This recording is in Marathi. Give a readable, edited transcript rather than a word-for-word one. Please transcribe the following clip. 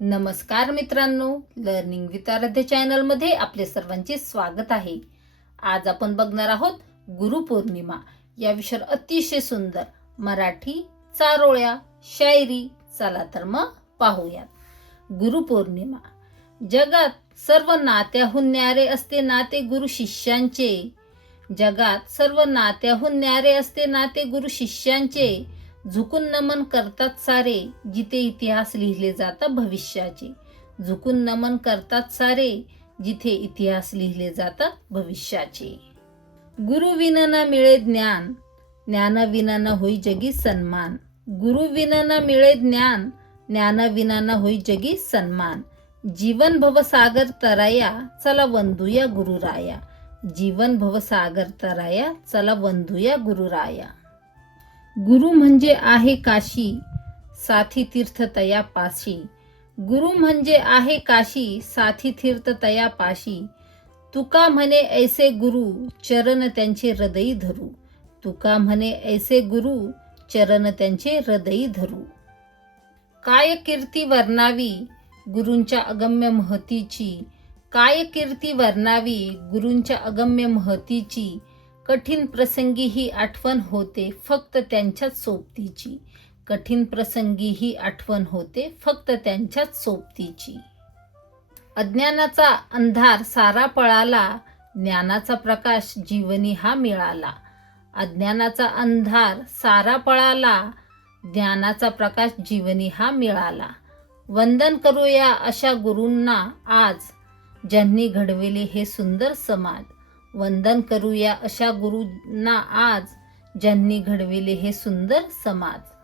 नमस्कार मित्रांनो, लर्निंग विथ आराध्य चॅनलमध्ये आपले सर्वांचे स्वागत आहे. आज आपण बघणार आहोत गुरुपौर्णिमा या विषयावर अतिशय सुंदर मराठी चारोळ्या शायरी. चला तर मग पाहूयात. गुरुपौर्णिमा. जगात सर्व नात्याहून न्यारे असते नाते गुरु शिष्यांचे. जगात सर्व नात्याहून न्यारे असते नाते गुरु शिष्यांचे. झुकून नमन करतात सारे जिथे इतिहास लिहिले जातात भविष्याचे. झुकून नमन करतात सारे जिथे इतिहास लिहिले जातात भविष्याचे. गुरु विना न मिळे ज्ञान, ज्ञान विना न होई जगी सन्मान. गुरु विना न मिळे ज्ञान, ज्ञान विना न होई जगी सन्मान. जीवन भवसागर तराया चला वंदूया गुरुराया. जीवन भवसागर तराया चला वंदूया गुरुराया. गुरु म्हणजे आहे काशी साथी तीर्थ तया पाशी. गुरु म्हणजे आहे काशी साथी तीर्थ तया पाशी. तुका म्हणे ऐसे गुरु चरण त्यांचे हृदयी धरू. तुका म्हणे ऐसे गुरु चरण त्यांचे हृदयी धरू. काय कीर्ती वर्णावी गुरूंच्या अगम्य महतीची. काय कीर्ती वर्णावी गुरूंच्या अगम्य महतीची. कठीण प्रसंगी ही आठवण होते फक्त त्यांच्याच सोबतीची. कठीण प्रसंगी ही आठवण होते फक्त त्यांच्याच सोबतीची. अज्ञानाचा अंधार सारा पळाला, ज्ञानाचा प्रकाश जीवनी हा मिळाला. अज्ञानाचा अंधार सारा पळाला, ज्ञानाचा प्रकाश जीवनी हा मिळाला. वंदन करूया अशा गुरूंना आज ज्यांनी घडविले हे सुंदर समाज. वंदन करूया अशा गुरूंना आज ज्यांनी घडविले हे सुंदर समाज.